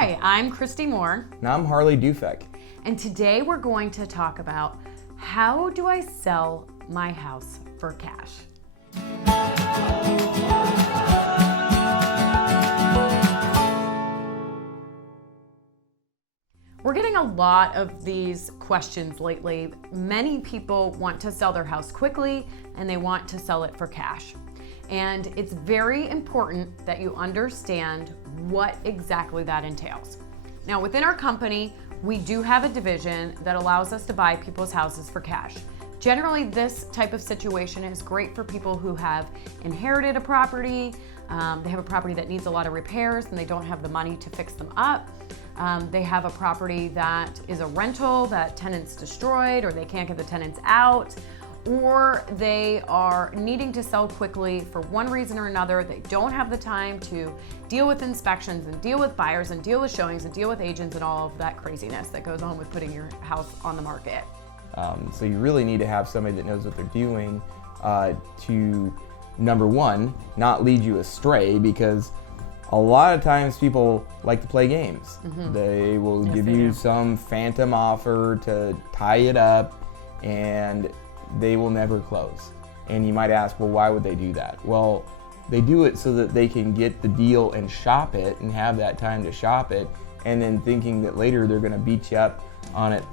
Hi, I'm Christy Moore. And I'm Harley Dufek. And today we're going to talk about how do I sell my house for cash? We're getting a lot of these questions lately. Many people want to sell their house quickly and they want to sell it for cash. And it's very important that you understand what exactly that entails. Now, within our company, we do have a division that allows us to buy people's houses for cash. Generally, this type of situation is great for people who have inherited a property, they have a property that needs a lot of repairs and they don't have the money to fix them up. They have a property that is a rental that tenants destroyed or they can't get the tenants out, or they are needing to sell quickly for one reason or another. They don't have the time to deal with inspections and deal with buyers and deal with showings and deal with agents and all of that craziness that goes on with putting your house on the market. So you really need to have somebody that knows what they're doing to, number one, not lead you astray, because a lot of times people like to play games. Mm-hmm. They will give you some phantom offer to tie it up and they will never close. And you might ask, well, why would they do that? Well, they do it so that they can get the deal and shop it and have that time to shop it, and then thinking that later they're gonna beat you up on it,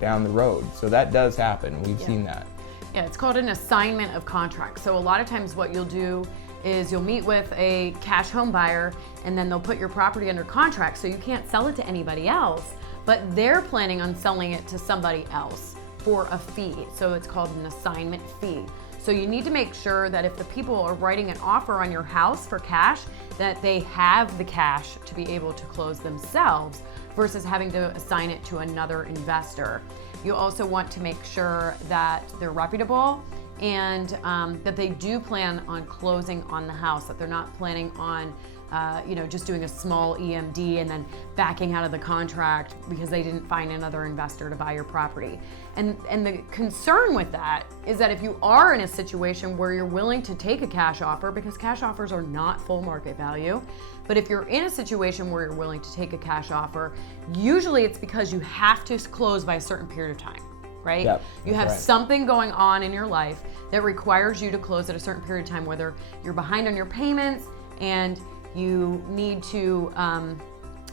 down the road. So that does happen. We've seen that. Yeah, it's called an assignment of contract. So a lot of times what you'll do is you'll meet with a cash home buyer and then they'll put your property under contract so you can't sell it to anybody else, but they're planning on selling it to somebody else for a fee. So it's called an assignment fee. So you need to make sure that if the people are writing an offer on your house for cash, that they have the cash to be able to close themselves versus having to assign it to another investor. You also want to make sure that they're reputable and that they do plan on closing on the house, that they're not planning on just doing a small EMD and then backing out of the contract because they didn't find another investor to buy your property. And the concern with that is that if you are in a situation where you're willing to take a cash offer, because cash offers are not full market value, but if you're in a situation where you're willing to take a cash offer, usually it's because you have to close by a certain period of time. Right? Yep, you have something going on in your life that requires you to close at a certain period of time, whether you're behind on your payments and you need to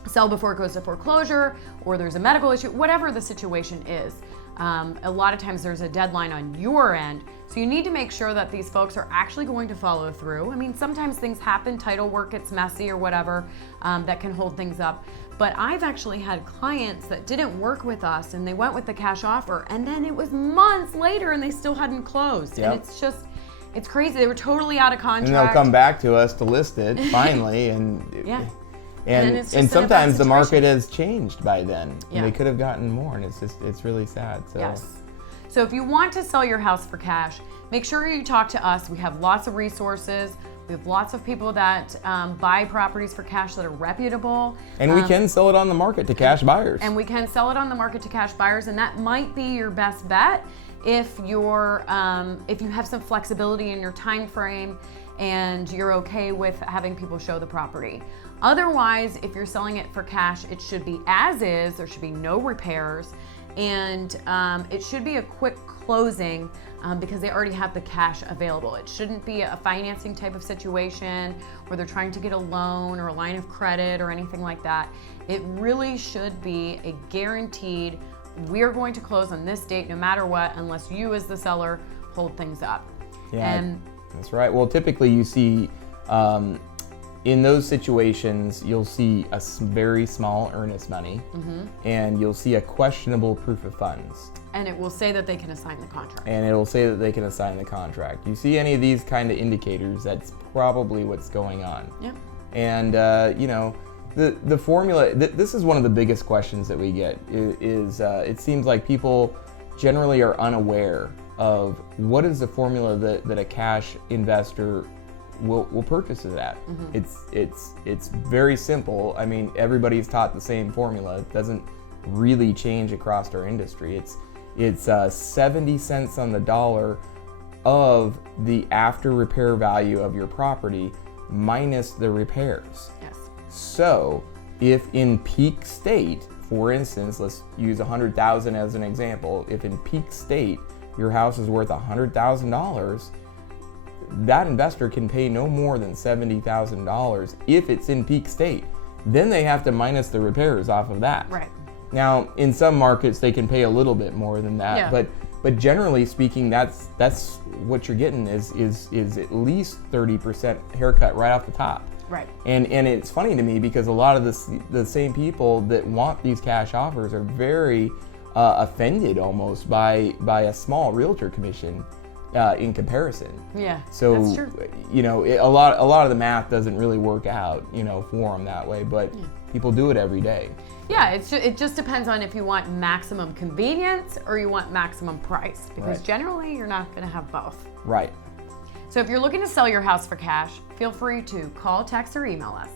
sell before it goes to foreclosure, or there's a medical issue, whatever the situation is. A lot of times there's a deadline on your end, so you need to make sure that these folks are actually going to follow through. I mean, sometimes things happen, title work gets messy or whatever, that can hold things up. But I've actually had clients that didn't work with us and they went with the cash offer, and then it was months later and they still hadn't closed. Yep. And it's crazy. They were totally out of contract. And they'll come back to us to list it finally, and yeah. And sometimes the market has changed by then. Yeah. And they could have gotten more, and it's really sad. So. Yes. So if you want to sell your house for cash, make sure you talk to us. We have lots of resources. We have lots of people that buy properties for cash that are reputable. And we can sell it on the market to cash buyers. And we can sell it on the market to cash buyers, and that might be your best bet if if you have some flexibility in your time frame and you're okay with having people show the property. Otherwise, if you're selling it for cash, it should be as is. There should be no repairs, and it should be a quick closing because they already have the cash available. It shouldn't be a financing type of situation where they're trying to get a loan or a line of credit or anything like that. It really should be a guaranteed, we're going to close on this date no matter what, unless you as the seller hold things up. Yeah, that's right. Well, typically you see in those situations, you'll see a very small earnest money, and you'll see a questionable proof of funds. And it will say that they can assign the contract. You see any of these kind of indicators, that's probably what's going on. Yeah. And the formula, this is one of the biggest questions that we get, is it seems like people generally are unaware of what is the formula that a cash investor will purchase it at. It's very simple. I mean, everybody's taught the same formula. It doesn't really change across our industry. It's 70 cents on the dollar of the after repair value of your property minus the repairs. Yes. So if in peak state, for instance, let's use $100,000 as an example. If in peak state your house is worth $100,000, that investor can pay no more than $70,000 if it's in peak state. Then they have to minus the repairs off of that. Right. Now, in some markets, they can pay a little bit more than that, Yeah. but generally speaking, that's what you're getting is at least 30% haircut right off the top. Right. And it's funny to me because a lot of the same people that want these cash offers are very offended almost by a small realtor commission in comparison. Yeah. So that's true. a lot of the math doesn't really work out for them that way, but people do it every day. Yeah, it just depends on if you want maximum convenience or you want maximum price, because Right. generally you're not going to have both. Right. So if you're looking to sell your house for cash, feel free to call, text, or email us.